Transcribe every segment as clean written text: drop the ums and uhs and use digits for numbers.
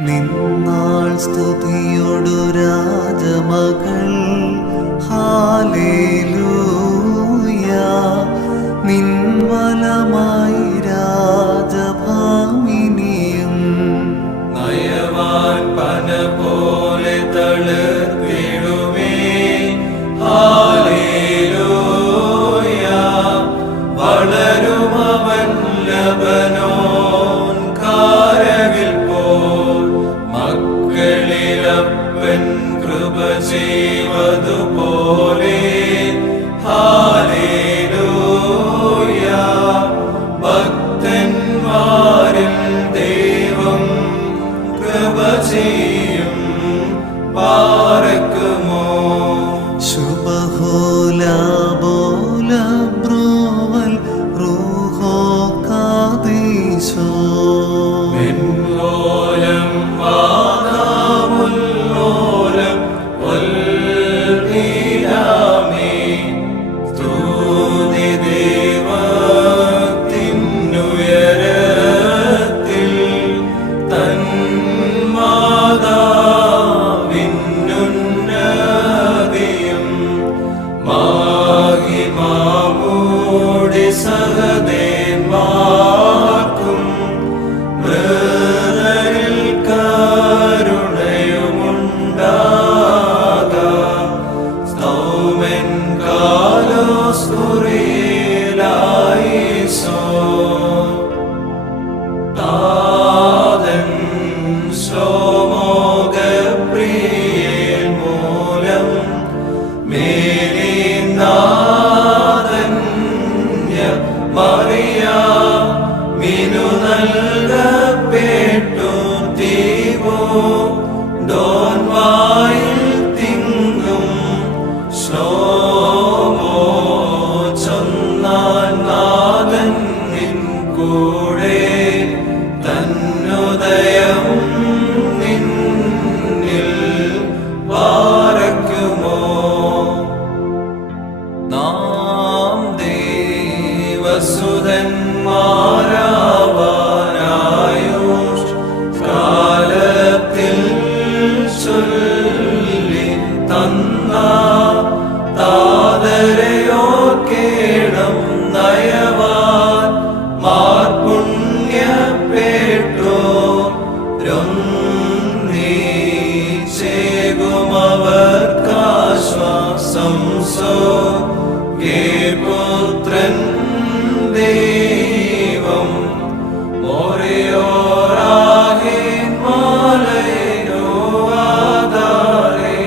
നിന്നാൾ സ്തുതിയൊടു രാജമകൾ hallelujah. നിൻവലമായി രാജഭാമിനിയും നയവാൻ പന പോലെ തളിർത്തിടുമേ. Hallelujah. വളരുമവൻ Lebanon കാരകിൽ പോൽ. മക്കളിലപ്പൻ കൃപ ചെയ്വതുപോലെ. ഹാലേലൂയ. ഭക്തന്മാരിൽ ദൈവം കൃപ ചെയ്യും. പാർക്കുമോ ശുഭഹോലാബോല ബ്രോവൽ റൂഹോ കാദീശോ. മെൻലോലം വാദാമുല്ലോലം വൽമീനാമേ. സ്തുതി ദൈവത്തിനുയരത്തിൽ തന്മാതാവിന്നുന്നതിയും. മാഹിമാമൂടി സഹദേന്മാർക്കും മൃതരിൽ കരുണയുമുണ്ടാക. സ്തൗമൻ കാലോസ് കുറിയിലായിസോ. താതൻ ശ്ലോമോ ഗബ്രിയേൽ മൂലം മേലിനാഥന്യ മറിയാമിനു നൽകപ്പെട്ടു. ദീപോ ഡോൻവായിൽ തിങ്ങും ശ്ലോമോ ചൊന്നാൻ നാഥൻ നിൻ കൂടെ. തന്നുദയം നിന്നിൽ പാർക്കുമോ. നാം ദേവസുതന്മാരാവാനായുഷ് കാലത്തിൽ ചൊല്ലി തന്ന താതരയോർക്കേണം. നയവാൻ മാർപുണ്യപ്പെട്ടു ചേകുമവർക്കാശ്വാസം. പുത്രൻ ദൈവം മോറിയോരാഹിൻ മാലയോ ആധാരേ.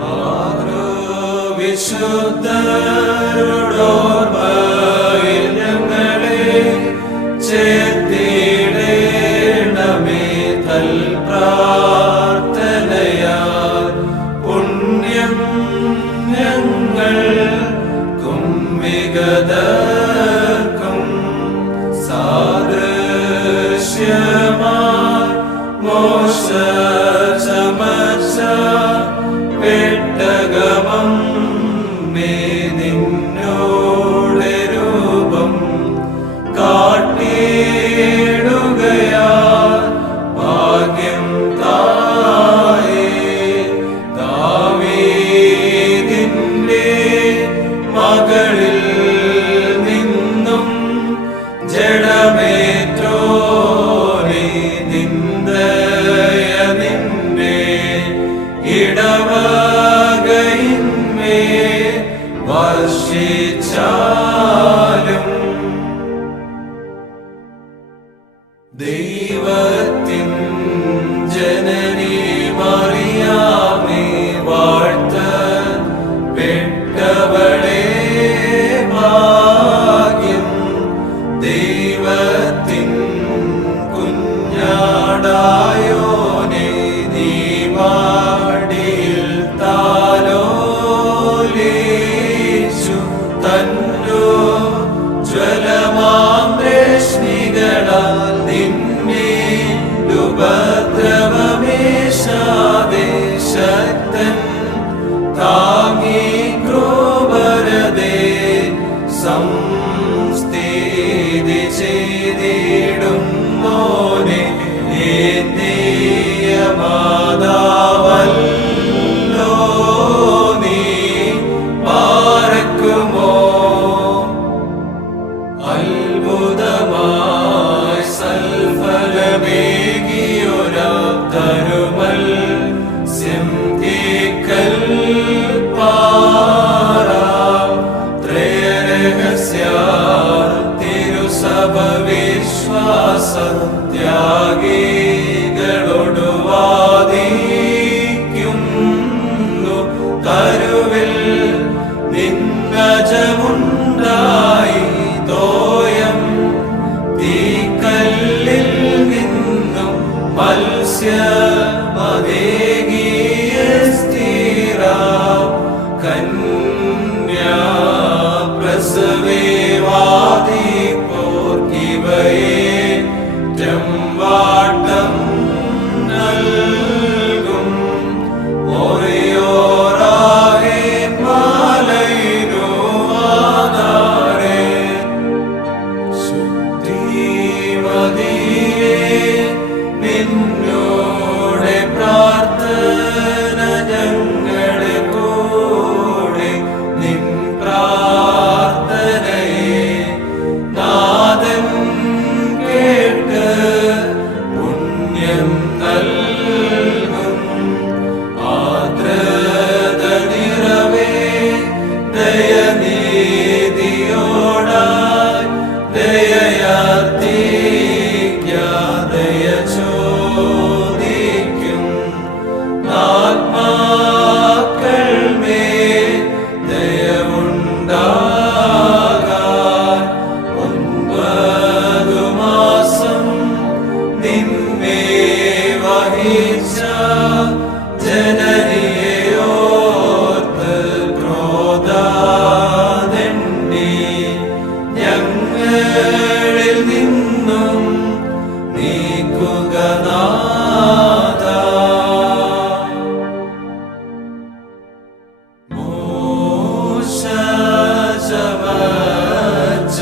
മാതൃവിശുദ്ധരോടോർമ്മയിൽ ഞങ്ങളെ ചേർത്തിടേണമേ. തൽപ്രാർത്ഥനയാൽ പുണ്യം ഞങ്ങൾക്കും വിഗതർക്കും സാദൃശ്യമായി മോശ ചമച്ച പെട്ടകമം മേ നിന്നോടെ രൂപം കാട്ടിയിടുകയാൽ ഭാഗ്യം തായേ. ദാവീദിന്റെ മകളിൽ നിന്നും ജഡമേറ്റോനെ. നിന്ദയ നിന്റെ ഇടവകയിന്മേ വർഷിച്ചാലും. ദൈവത്തിൻ ജനനി മറിയാമേ വാഴ്ത്തപ്പെട്ടവളേ ഭാഗ്യം. ദൈവത്തിൻ കുഞ്ഞാടായോനെ നീ വാടിയിൽ താലോലിച്ചു. തന്നു ജ്വലമാം രശ്മികളാൽ നിന്നെ ഉപ വിശ്വാസത്യാഗികളൊടുവാദിക്കുന്നു കരുവിൽ നിന്നജമുണ്ടായി തോയം തീക്കല്ലിൽ നിന്നും മത്സ്യമതേകിയ സ്ഥിര കന്യാ പ്രസവേവാദിപ്പോർക്കിവയേറ്റം വാട്ടം നൽകും ഓറിയോറാഹേ മാലൈനോ ആധാരേ ശുദ്ധിമതിയേ നിന്നോടെ പ്രാർത്ഥന ഞങ്ങളുടെ കൂടെ നിൻ പ്രാർത്ഥനയെ നാഥൻ കേട്ട് പുണ്യം നൽകും ആദ്രത നിറവേ ദയനീതിയോടായി ദയയാർത്തിക്കാതയ ചോദിക്കും ആത്മാക്കൾ മേൽ ദയവുണ്ടാകാൻ 9 മാസം നിന്നെ വഹിച്ച ജനനിയോർത്ത് ക്രോധാതെന്നെ ഞങ്ങളിൽ നിന്നും നീക്കുക നാഥാ. മോശ ചമച്ച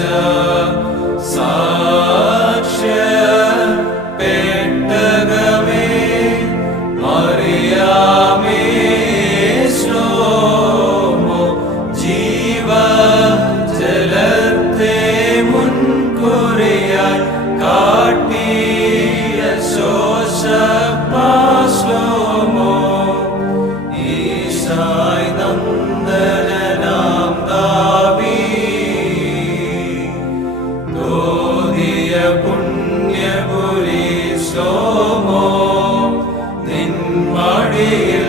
സാക്ഷ്യപെട്ടകമേ മറിയാമേ ശ്ലോമോ ജീവജലത്തെ മുൻകുറിയായി കാട്ടിയ ശോഷപാശ്ലോമോ ഈശായ് നന്ദനനാം ദാവീദ് പുണ്യപുരി ശ്ലോമോ നിൻ മടിയിൽ